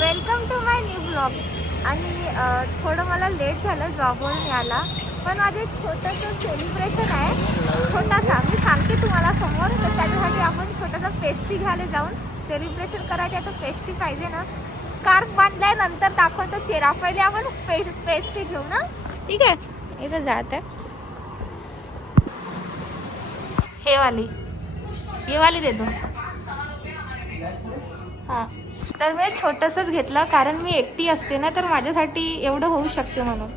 Welcome to my new blog. आणि थोडं मला लेट झालं जॉबवरून यायला, पण माझे छोटंसं सेलिब्रेशन आहे. छोटासा मी सांगते तुम्हाला समोर. तर त्याच्यासाठी आपण छोटासा पेस्ट्री घ्यायला जाऊन सेलिब्रेशन करायचे. आता पेस्ट्री पाहिजे ना. स्कार्फ बांधलाय, नंतर दाखवतो चेहरा. पहिले आपण पेस्ट्री घेऊ ना. ठीक आहे, इथं जात आहे. हे वाली दे दो. हां, तर मी छोटंसंच घेतलं कारण मी एकटी असते ना, तर माझ्यासाठी एवढं होऊ शकते म्हणून.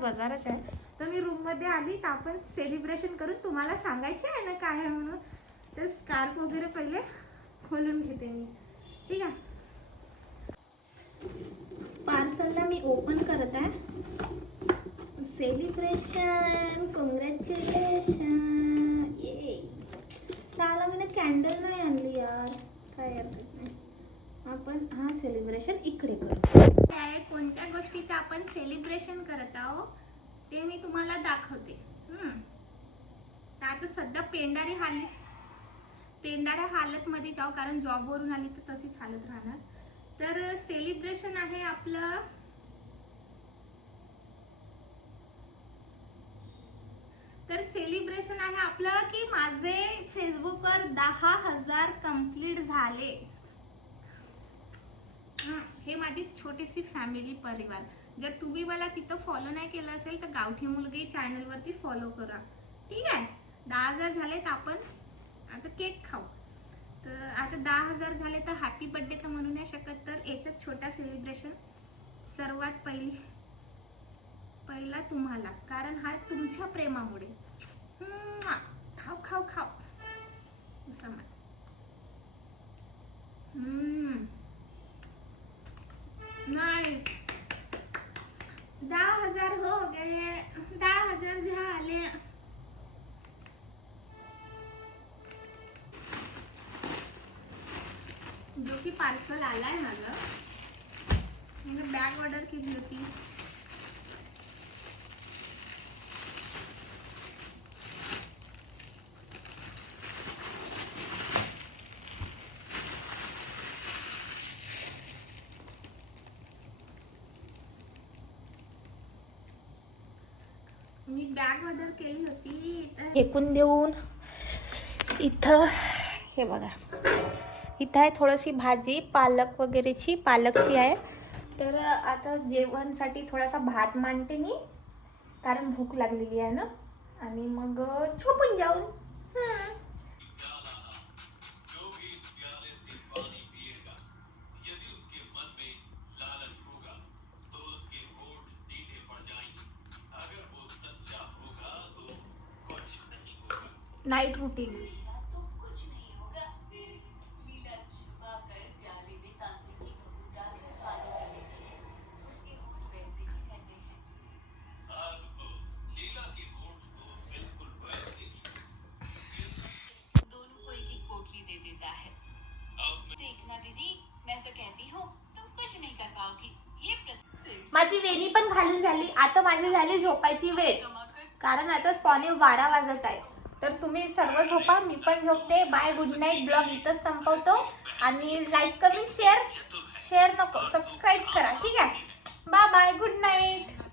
बाजारच आहे. तर मी रूममध्ये आली तर आपण सेलिब्रेशन करून तुम्हाला सांगायचे आहे ना काय आहे म्हणून. तर स्कार्फ वगैरे पहिले खोलून घेते मी. ठीक आहे, पार्सलला मी ओपन करत आहे. Celebration, congratulation. ये साला मी कॅन्डल नाही आणली यार. काय हरकत नाही, आपण हा सेलिब्रेशन इकडे करू. काय कोणत्या गोष्टीचं आपण सेलिब्रेशन करत आहोत ते मी तुम्हाला दाखवते. तर आता सध्या पेंडाऱ्या हालतमध्ये जाऊ, कारण जॉबवरून आली तर तशीच हालत राहणार. तर सेलिब्रेशन आहे आपलं. की माझे फेसबुकवर 10,000 कंप्लीट झाले. हे माझी छोटीशी फॅमिली परिवार. जर तुम्ही मला तिथं फॉलो नाही केलं असेल तर गावठी मुलगी चॅनलवरती फॉलो करा. ठीक आहे, 10,000 झाले तर आपण आता केक खाऊ. तर आता 10,000 झाले तर हॅपी बर्थडे तर म्हणू नाही शकत. तर याच्यात छोटा सेलिब्रेशन सर्वात पहिला तुम्हाला, कारण हा तुमच्या प्रेमामुळे. खाऊ खाऊ खाऊ. नाइस. 10,000 हो गए. 10,000 झाले. जो की पार्सल आलाय माझं. मी बॅग ऑर्डर केली होती. फेकून देऊन इथं हे बघा, इथं आहे थोडीशी भाजी पालक वगैरेची, पालकची आहे. तर आता जेवणासाठी थोडासा भात मांडते मी, कारण भूक लागलेली आहे ना. आणि मग झोपून जाऊन. Knight routine. माझी वेणी पण घालून झाली. आता माझी झाली झोपायची वेळ, कारण आता 11:15 वाजत आहे. तर तुम्ही सर्व झोपा, मी पण झोपते. Bye, good night. ब्लॉग इथंच संपवतो. आणि लाईक कमेंट शेअर नको, सबस्क्राईब करा. ठीक आहे, बाय बाय, गुड नाईट.